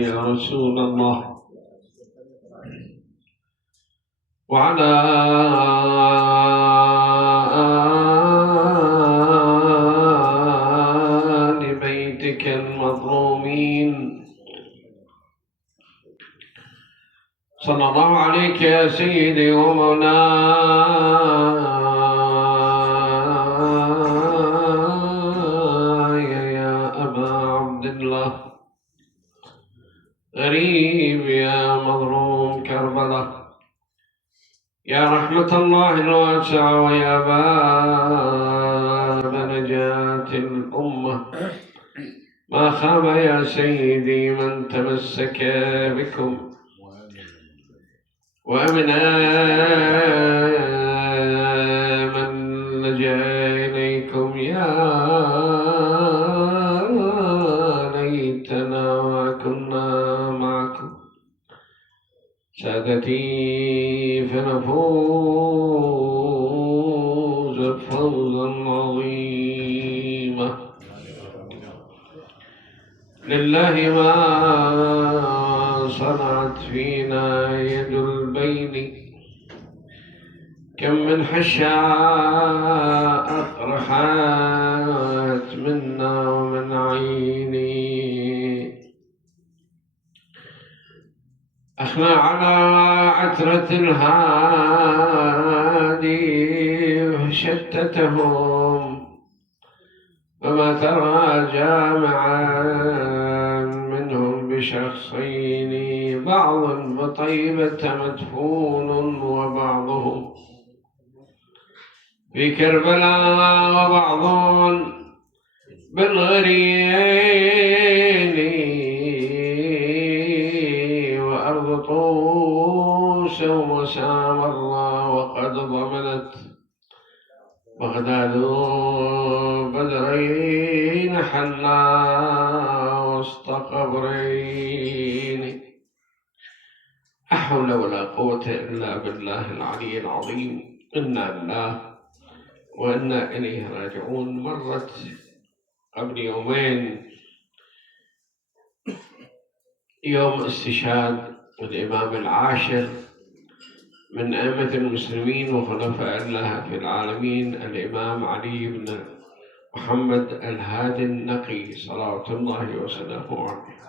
يا رسول الله وعلى آل بيتك المظلومين صلى الله عليك يا سيدي ومولاي يا أبا عبد الله غريب يا مظلوم كربلاء يا رحمة الله الواسعة ويا باب نجاة الأمة ما خاب يا سيدي من تمسك بكم وأمنا من لجأ إليكم يا ليتنا وكنا معكم سادتي فنفوز فوزا عظيما لله ما صنعت فينا يد البين كم من حشاء أقرحت منا ومن عيني أخلى على عترة الهادي شتتهم وما ترى جامعا منهم بشخصين بعض بطيبة مدفون وبعضهم في كربلاء وبعض بالغريين وأرض طوس وسامراء وقد ضمنت بغداد بدرين حنا وسط قبرين لا حول ولا قوة إلا بالله العلي العظيم إنا لله وإنا إليه راجعون. مرت قبل يومين يوم استشهاد الإمام العاشر من أئمة المسلمين وخلفاء الله في العالمين الإمام علي بن محمد الهادي النقي صلوات الله وسلامه عليه.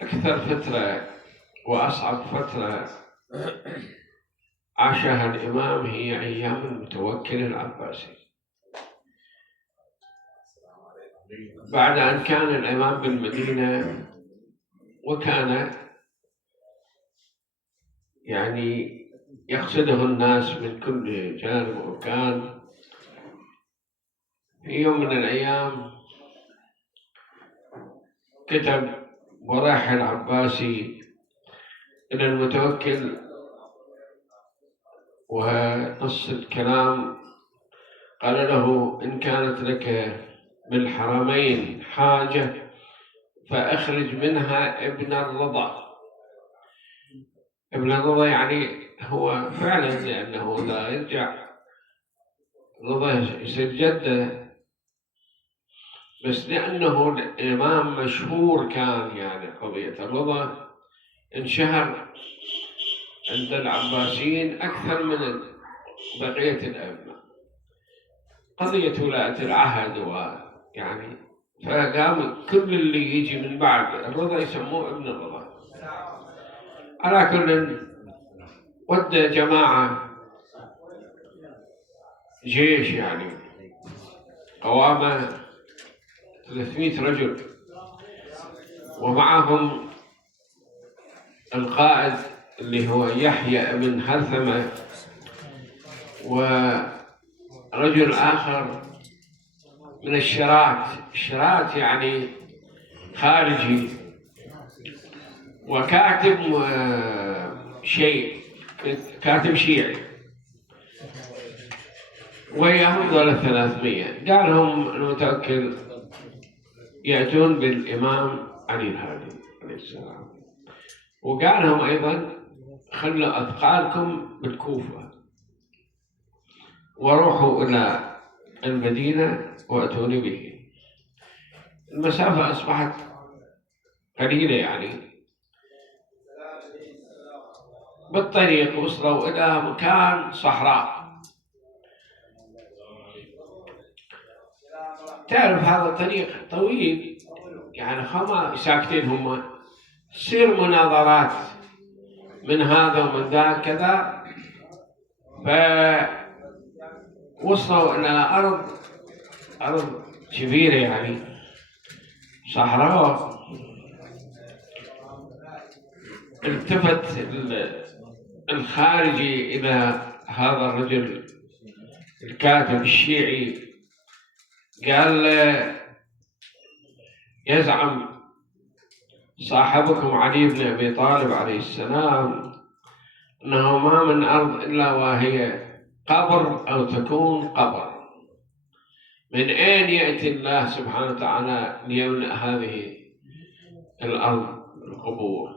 أكثر فترة وأصعب فترة عاشها الإمام هي أيام المتوكل العباسي بعد أن كان الإمام بالمدينة وكان يعني يقصده الناس من كل جانب وكان في يوم من الأيام كتب وراح العباسي إلى المتوكل ونص الكلام قال له إن كانت لك بالحرمين حاجة فأخرج منها ابن الرضا. ابن الرضا يعني هو فعلا لأنه لا يرجع رضا يصير جده، بس لأنه الإمام مشهور كان يعني قضية الرضا انشهر عند العباسيين أكثر من بقية الأئمة قضية ولاءة العهد ويعني فقام كل اللي يجي من بعد الرضا يسموه ابن الرضا. على كل ودى جماعة جيش يعني قوامه 300 رجل ومعهم القائد اللي هو يحيى بن هرثمة ورجل آخر من الشرات يعني خارجي وكاتب كاتب شيعي وياهم ذولا 300. قالهم المتوكل يأتون بالإمام علي الهادي عليه السلام وقالهم أيضا خلوا أثقالكم بالكوفة وروحوا إلى المدينة وأتوني به. المسافة أصبحت قليلة يعني. بالطريق وصلوا إلى مكان صحراء. تعرف هذا الطريق طويل يعني، هم ساكتين، هم تصير مناظرات من هذا ومن ذاك كذا. فوصلوا إلى أرض كبيرة يعني صحراء. التفت الخارجي إلى هذا الرجل الكاتب الشيعي، قال له: يزعم صاحبكم علي بن أبي طالب عليه السلام أنه ما من أرض إلا وهي قبر أو تكون قبر. من أين يأتي الله سبحانه وتعالى ليملأ هذه الأرض القبور؟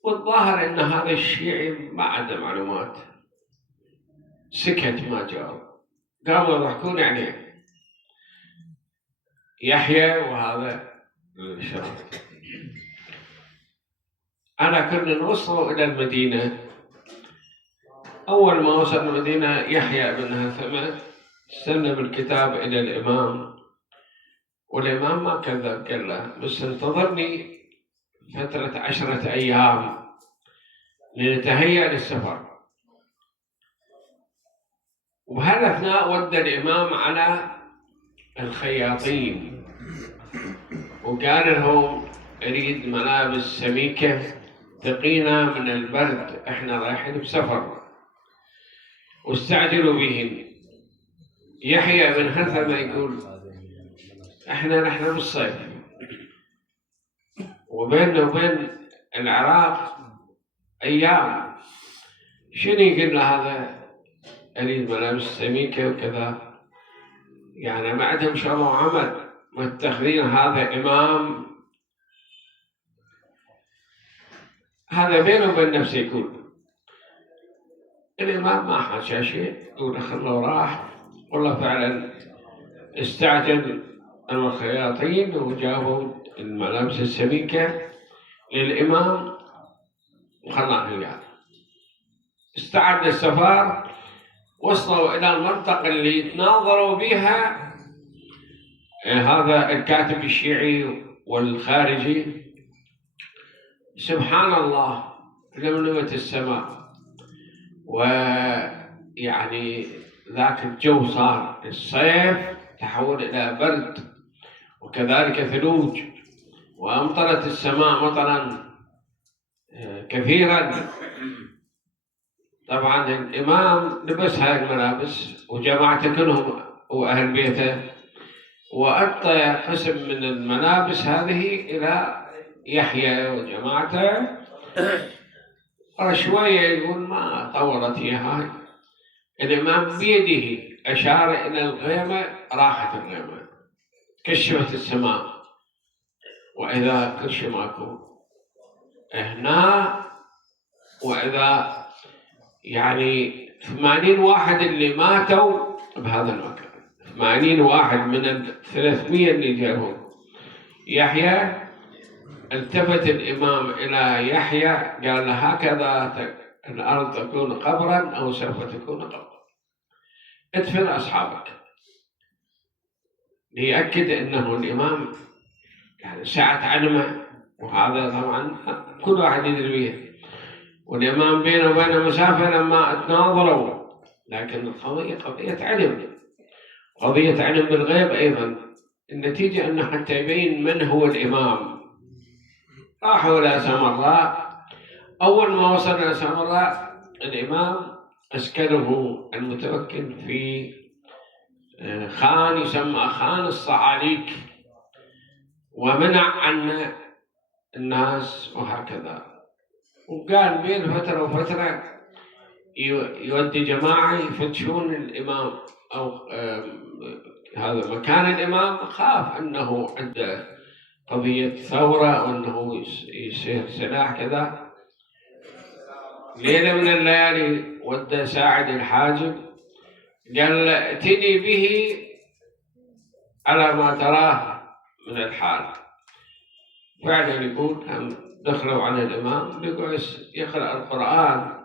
والظاهر أن هذا الشيعي ما عنده معلومات، سكت ما جاوب. قاموا يضحكون يعني يحيى وهذا الشرف. أنا كنا نوصل إلى المدينة. أول ما وصل المدينة يحيى بن هثمة سلم الكتاب إلى الإمام، والإمام ما كذب، قال له: بس انتظرني فترة 10 أيام لنتهيأ للسفر. وبهالأثناء ودى الإمام على الخياطين وقال لهم: أريد ملابس سميكة تقينا من البرد، إحنا رايحين بسفر، واستعجلوا بهن. يحيى بن هثمة يقول: نحن بالصيف وبيننا وبين العراق أيام، شنو يقول له هذا أريد ملابس سميكة وكذا؟ يعني ما عندهم شغل وعمل، متخذين هذا إمام. هذا بينه وبين نفسه يقول. الإمام ما حاشا شيء، يقول خلوا راح. والله فعلا استعجل الخياطين وجابوا الملابس السميكة للإمام وخلاه يعني. استعد السفر، وصلوا إلى المنطقة اللي يتناظروا بها هذا الكاتب الشيعي والخارجي. سبحان الله، لملمة السماء، ويعني ذاك الجو صار الصيف تحول إلى برد، وكذلك ثلوج، وأمطرت السماء مطرا كثيرا. طبعا الإمام لبس هاي الملابس وجماعته كلهم وأهل بيته، وأعطى قسم من الملابس هذه إلى يحيى وجماعته. شوية يقول ما طولت هي هاي. الإمام بيده أشار إلى الغيمة، راحت الغيمة، كشفت السماء، وإذا كل شيء ماكو هنا. وإذا يعني 80 واحد اللي ماتوا بهذا المكان، 80 واحد من 300 اللي جابوا. يحيى التفت الإمام إلى يحيى قال له: هكذا الأرض تكون قبرا أو سوف تكون قبرا، ادفن أصحابك. ليأكد أنه الإمام يعني سعة علمه، وهذا طبعا كل واحد يدري به، والإمام بينه وبين مسافة لما تناظروا. لكن القضية قضية علم، قضية علم بالغيب أيضا. النتيجة أنه حتى يبين من هو الإمام. راحوا إلى سامراء. أول ما وصل إلى سامراء الإمام أسكنه المتوكل في خان يسمى خان الصعاليك، ومنع عن الناس وهكذا. وقال بين فترة وفترة يودي جماعة يفتشون الإمام أو هذا مكان الإمام، خاف أنه عنده قضية ثورة وأنه يصير سلاح كذا. ليلة من الليالي ودى ساعد الحاجب قال ائتني به على ما تراه من الحال. فعلا يقول دخلوا على الإمام لقوا يقرأ القرآن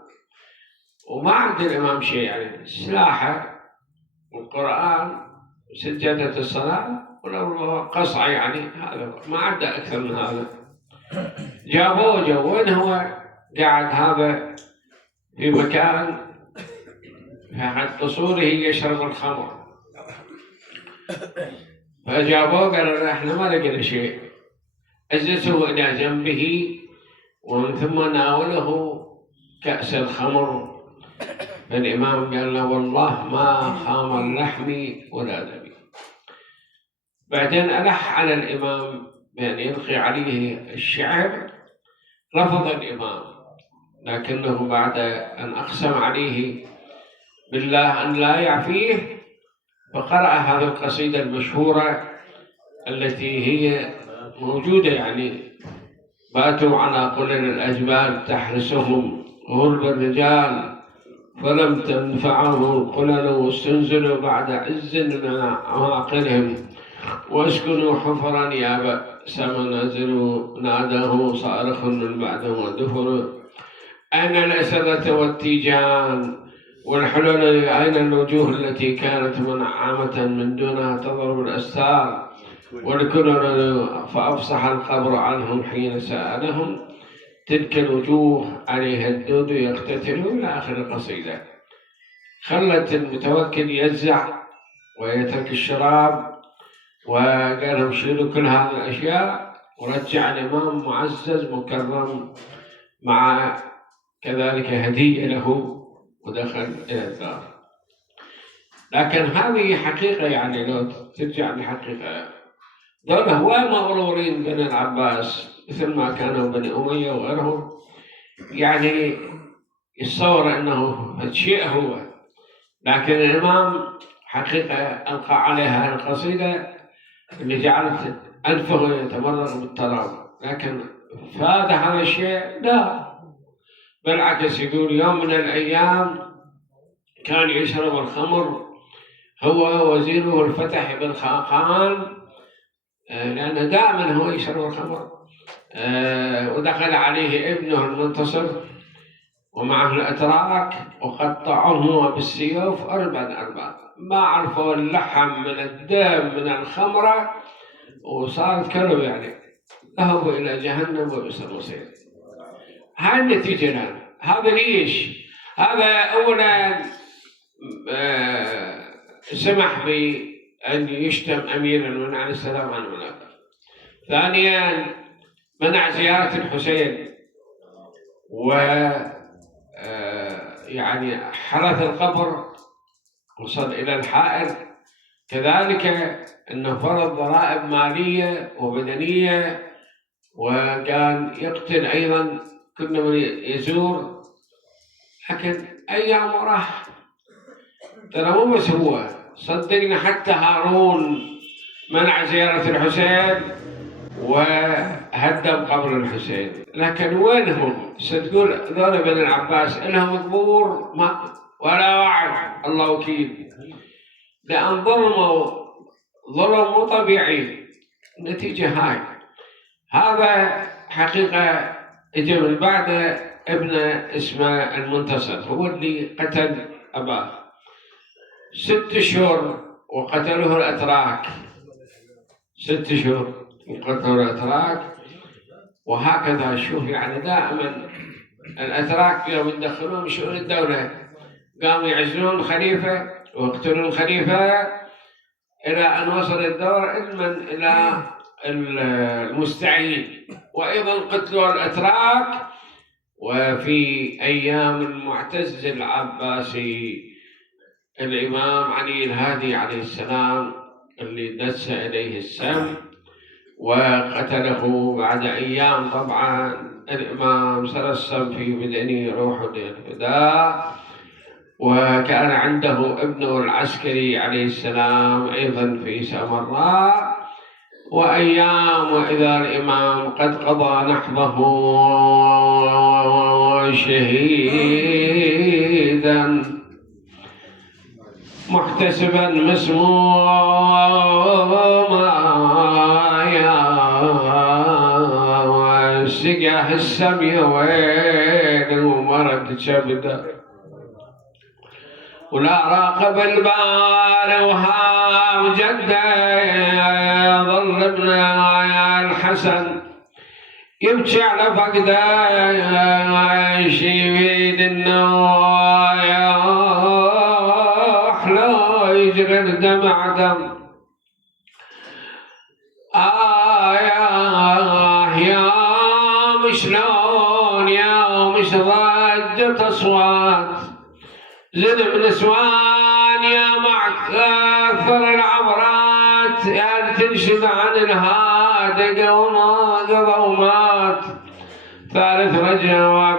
وما عند الإمام شيء، يعني سلاحة والقرآن وسجادة الصلاة ولو قصعة، يعني هذا ما عنده أكثر من هذا. جابوه وين هو قاعد هذا في مكان في أحد قصوره يشرب الخمر، فجابوه قالوا احنا ما لقينا شيء. أجلسوا إلى جنبه ومن ثم ناوله كأس الخمر. فالإمام قال له والله ما خام اللحم ولا دمي. بعدين ألح على الإمام بأن يلقي عليه الشعر، رفض الإمام، لكنه بعد أن أقسم عليه بالله أن لا يعفيه فقرأ هذه القصيدة المشهورة التي هي موجودة، يعني باتوا على قلل الأجبال تحرسهم غرب الرجال فلم تنفعهم القلل واستنزلوا بعد عز من عواقلهم واسكنوا حفرا يا بأس منازل ناداه صارخ من بعد ودفر أين الأسرة والتيجان والحلل، أين الوجوه التي كانت منعمة من دونها تضرب الأستار والكل فأفصح القبر عنهم حين سألهم تلك الوجوه عليها الدود يقتتل إلى آخر القصيدة. خلت المتوكل يجزع ويترك الشراب وقال لهم شيلوا كل هذه الأشياء، ورجع الإمام معزز مكرم مع كذلك هدية له ودخل إلى الدار. لكن هذه حقيقة، يعني لو ترجع لحقيقة دول هو مغرورين بن العباس مثل ما كانوا بني أمية وغيرهم، يعني يتصور أنه الشيء هو، لكن الإمام حقيقة ألقى عليها القصيدة اللي جعلت أنفه يتمرغ بالتراب، لكن فاد هذا الشيء لا، بالعكس يقول يوم من الأيام كان يشرب الخمر هو وزيره الفتح بن خاقان، لأن دائما هو يشرب الخمر، ودخل عليه ابنه المنتصر ومعه الأتراك وقطعوه بالسيوف أربعا، ما عرفوا اللحم من الدم من الخمرة وصارت كلب، يعني ذهبوا إلى جهنم وبئس المصير. هاي النتيجة الآن. هذا ليش؟ هذا أولا سمح بأن يشتم أميرا من عليه السلام عن المنافق. ثانيا منع زيارة الحسين يعني حرث القبر وصل إلى الحائر. كذلك أنه فرض ضرائب مالية وبدنية، وكان يقتل أيضا كل من يزور. لكن أيام راح، ترى مو بس هو، صدقنا حتى هارون منع زيارة الحسين وهدم قبر الحسين. لكن وينهم؟ صدقون ذولا بن العباس لهم قبور ما ولا وعد، الله وكيل، لأن ظلم مو طبيعي. النتيجة هاي. هذا حقيقة اجى من بعد ابن اسمه المنتصر، هو اللي قتل أباه 6 أشهر وقتلوه الأتراك، 6 أشهر قتلوا الأتراك. وهكذا شوف، يعني دائما الأتراك يوم يدخلون شؤون الدولة قاموا يعزلون خليفة ويقتلون خليفة إلى أن وصل الدور علما إلى المستعين، وأيضا قتلوا الأتراك. وفي أيام المعتز العباسي الإمام علي الهادي عليه السلام اللي دس إليه السم وقتله بعد أيام. طبعا الإمام سرى السم في بدنه روح للفداء، وكان عنده ابنه العسكري عليه السلام أيضا في سامراء. وأيام وإذا الإمام قد قضى نحبه شهيدا محتسبا مسموما سقاه السمي وين ومرد شبده ولا راقب البار وهام جده ظل ابن الحسن يبكي على فقده شيد النوح لا يجري دمع دم يا شلون يا مش ضجت اصوات زلم نسوان يا معكثر العبرات يا تنشد عن الهادق ومات ثالث رجب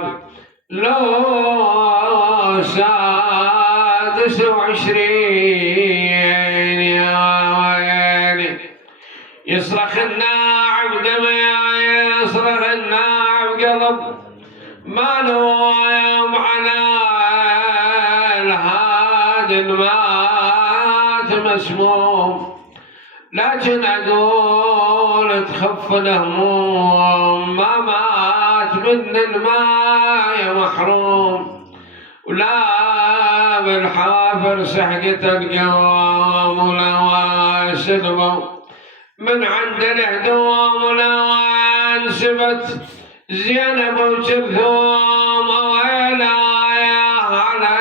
لو 26 يا يصرخ الناعم دمع يصرخ الناعم قلب ما نوم على الهاد مات مسموم لكن أقول تخف الهموم ما مات من الماء محروم ولا بالحافر سحقة القوام ولا سلبوا من عند الهدوم ولا انسبت زينب وشرثوم ويلا يا على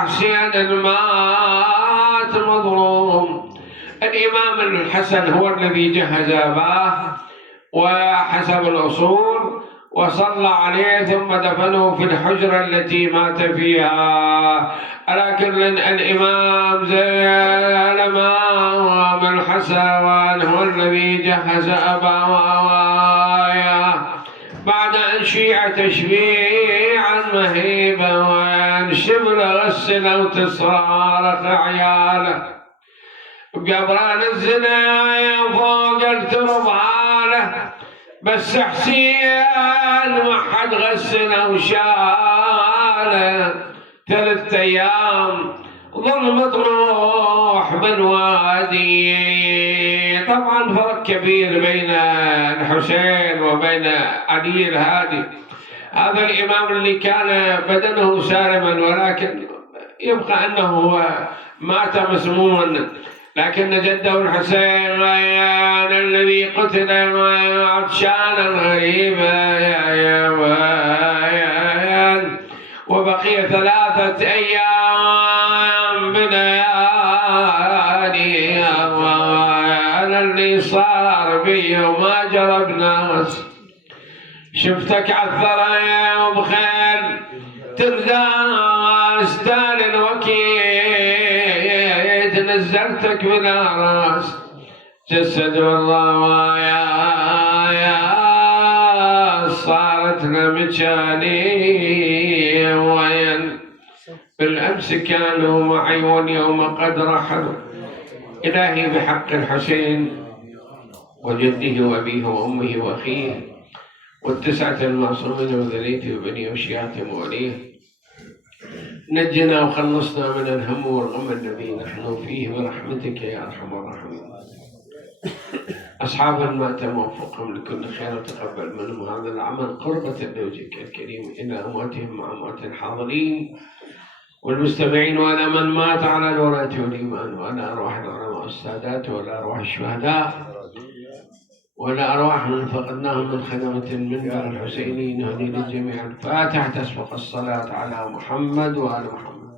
حسين المات مظلوم. الإمام الحسن هو الذي جهز أباه وحسب الأصول وصلى عليه ثم دفنه في الحجرة التي مات فيها. لكن الإمام الإمام الحسن هو الذي جهز أباه بعد أن شيع تشبيعا مهيبا والشبل غسل وتصارخ عياله بقبران الزنا فوق الترباله بس حسين ما حد غسله وشاله 3 أيام ظل مطروح بالوادي. طبعا فرق كبير بين الحسين وبين علي الهادي. هذا الإمام اللي كان بدنه سالما ولكن يبقى أنه مات مسموما، لكن جده الحسين الذي قتل عطشانا غريبا وبقي 3 أيام بليالي أنا اللي صار بي وما جرى بناس شفتك عالثرى وبخير ترداس دار الوكيل نزلتك بلا راس جسد والله يا صارت لمجاني وين بالأمس كانوا معي واليوم قد رحلوا. إلهي بحق الحسين وجده وأبيه وأمه وأخيه والتسعة المعصومين وذريته وبنيه وشيعته ووليه نجنا وخلصنا من الهم والغم الذي نحن فيه برحمتك يا أرحم الراحمين. أصحاب الماتم وفقهم لكل خير وتقبل منهم هذا العمل قربة لوجهك الكريم إلى أمواتهم مع أموات الحاضرين والمستمعين وعلى من مات على الولاة والإيمان وعلى أرواح العلماء والسادات وعلى أرواح الشهداء وعلى أرواح من فقدناهم من خدمة المنبر الحسيني نهدي للجميع. الفاتحة تسبق الصلاة على محمد وآل محمد.